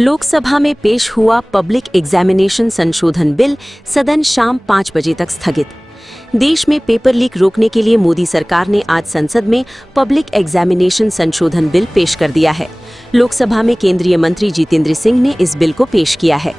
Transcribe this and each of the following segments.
लोकसभा में पेश हुआ पब्लिक एग्जामिनेशन संशोधन बिल सदन शाम 5 बजे तक स्थगित। देश में पेपर लीक रोकने के लिए मोदी सरकार ने आज संसद में पब्लिक एग्जामिनेशन संशोधन बिल पेश कर दिया है। लोकसभा में केंद्रीय मंत्री जितेंद्र सिंह ने इस बिल को पेश किया है।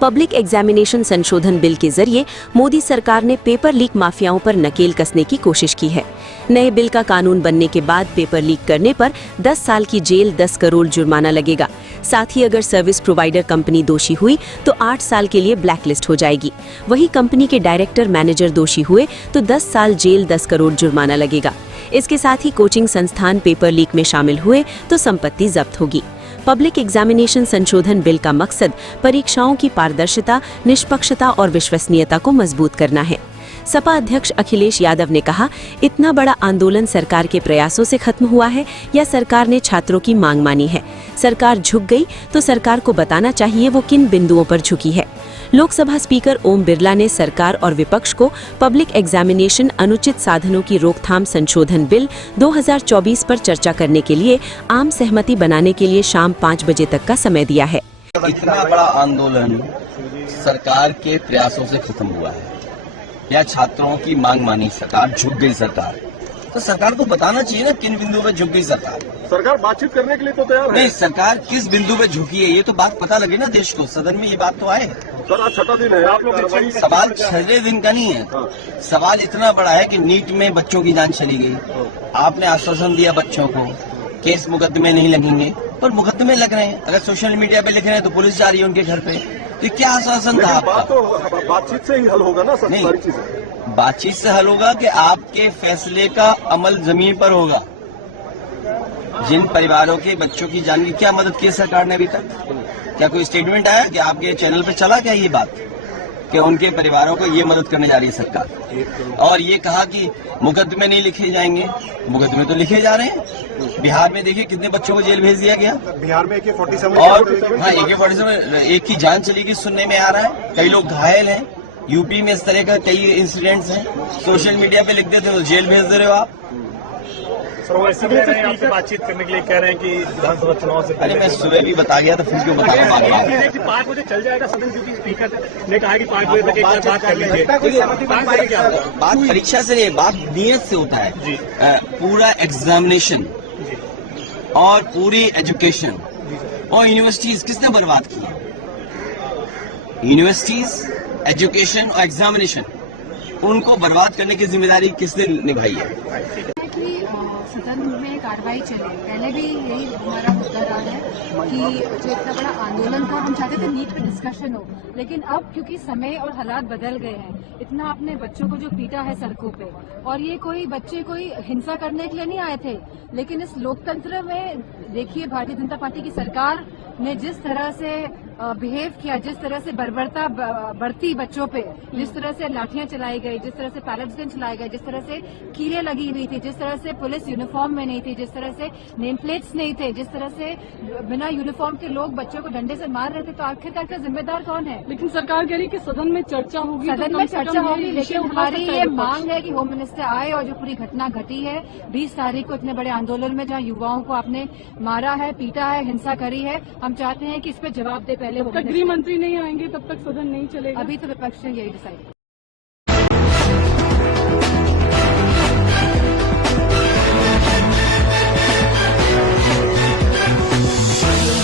पब्लिक एग्जामिनेशन संशोधन बिल के जरिए मोदी सरकार ने पेपर लीक माफियाओं पर नकेल कसने की कोशिश की है। नए बिल का कानून बनने के बाद पेपर लीक करने पर 10 साल की जेल, 10 करोड़ जुर्माना लगेगा। साथ ही अगर सर्विस प्रोवाइडर कंपनी दोषी हुई तो 8 साल के लिए ब्लैकलिस्ट हो जाएगी। वही कंपनी के डायरेक्टर, मैनेजर दोषी हुए तो 10 साल जेल, 10 करोड़ जुर्माना लगेगा। इसके साथ ही कोचिंग संस्थान पेपर लीक में शामिल हुए तो संपत्ति जब्त होगी। पब्लिक एग्जामिनेशन संशोधन बिल का मकसद परीक्षाओं की पारदर्शिता, निष्पक्षता और विश्वसनीयता को मजबूत करना है। सपा अध्यक्ष अखिलेश यादव ने कहा, इतना बड़ा आंदोलन सरकार के प्रयासों से खत्म हुआ है या सरकार ने छात्रों की मांग मानी है? सरकार झुक गई तो सरकार को बताना चाहिए वो किन बिंदुओं पर झुकी है। लोकसभा स्पीकर ओम बिरला ने सरकार और विपक्ष को पब्लिक एग्जामिनेशन अनुचित साधनों की रोकथाम संशोधन बिल 2024 पर चर्चा करने के लिए आम सहमति बनाने के लिए शाम 5 बजे तक का समय दिया है। इतना बड़ा आंदोलन सरकार के प्रयासों से खत्म हुआ है या छात्रों की मांग मानी सरकार, झुक गई सरकार, तो सरकार को बताना चाहिए ना किन बिंदु पे झुक गई सरकार। सरकार बातचीत करने के लिए तो तैयार है। नहीं, सरकार किस बिंदु पे झुकी है ये तो बात पता लगे ना देश को। सदन में ये बात तो आए। सर आज 6वां दिन है, आप लोग सवाल 6 दिन का नहीं है। सवाल इतना बड़ा है कि नीट में बच्चों की जान चली गई। आपने आश्वासन दिया बच्चों को केस मुकदमे नहीं लगेंगे, पर मुकदमे लग रहे हैं। अगर सोशल मीडिया पे लिख रहे हैं तो पुलिस जा रही है उनके घर पे। तो क्या आश्वासन था आपका? तो बातचीत से ही हल होगा ना सर। नहीं, बातचीत से हल होगा कि आपके फैसले का अमल जमीन पर होगा। जिन परिवारों के बच्चों की जान की क्या मदद की सरकार ने अभी तक? क्या कोई स्टेटमेंट आया कि आपके चैनल पे चला क्या ये बात कि उनके परिवारों को ये मदद करने जा रही है सरकार? और ये कहा कि मुकदमे नहीं लिखे जाएंगे, मुकदमे तो लिखे जा रहे हैं। बिहार में देखिए कितने बच्चों को जेल भेज दिया गया। बिहार में AK-47 और हाँ, AK-47 एक की जान चली गई सुनने में आ रहा है। कई लोग घायल हैं। यूपी में इस तरह का कई इंसिडेंट्स हैं। सोशल मीडिया पे लिख देते हो तो जेल भेज दे रहे हो आप। सर वो ऐसे कह रहे हैं, आपसे बातचीत करने के लिए कह रहे हैं कि विधानसभा चुनाव से अरे मैं सुबह भी बता गया तो फिर क्यों बता रहा हूँ? 5 बजे चल जाएगा सदन, क्योंकि स्पीकर ने कहा कि 5 बजे तक एक बार बात कर लीजिए। बात परीक्षा से नहीं, बात नियत से होता है जी। पूरा एग्जामिनेशन और पूरी एजुकेशन और यूनिवर्सिटीज किसने बर्बाद की? यूनिवर्सिटीज, एजुकेशन और एग्जामिनेशन, उनको बर्बाद करने की जिम्मेदारी किसने निभाई है? सदन में कार्रवाई चले, पहले भी यही हमारा मुद्दा रहा है कि जो इतना बड़ा आंदोलन था, हम चाहते थे नीट पे डिस्कशन हो, लेकिन अब क्योंकि समय और हालात बदल गए हैं, इतना अपने बच्चों को जो पीटा है सड़कों पे, और ये कोई बच्चे कोई हिंसा करने के लिए नहीं आए थे, लेकिन इस लोकतंत्र में देखिए भारतीय जनता पार्टी की सरकार ने जिस तरह से बिहेव किया, जिस तरह से बर्बरता बढ़ती बच्चों पे, जिस तरह से लाठियां चलाई गई, जिस तरह से पैलेट्स गन चलाए गए, जिस तरह से कीलें लगी हुई थी, जिस तरह से पुलिस यूनिफॉर्म में नहीं थी, जिस तरह से नेम प्लेट्स नहीं थे, जिस तरह से बिना यूनिफॉर्म के लोग बच्चों को डंडे से मार रहे थे, तो आखिरकार का जिम्मेदार कौन है? लेकिन सरकार कह रही कि सदन में चर्चा होगी, सदन में चर्चा होगी, लेकिन हमारी ये मांग है कि होम मिनिस्टर आए और जो पूरी घटना घटी है 20 तारीख को इतने बड़े आंदोलन में, जहाँ युवाओं को आपने मारा है, पीटा है, हिंसा करी है, हम चाहते हैं कि इस पे जवाब दे। पहले गृह मंत्री नहीं आएंगे तब तक सदन नहीं चलेगा। अभी तो विपक्ष ने यही डिसाइड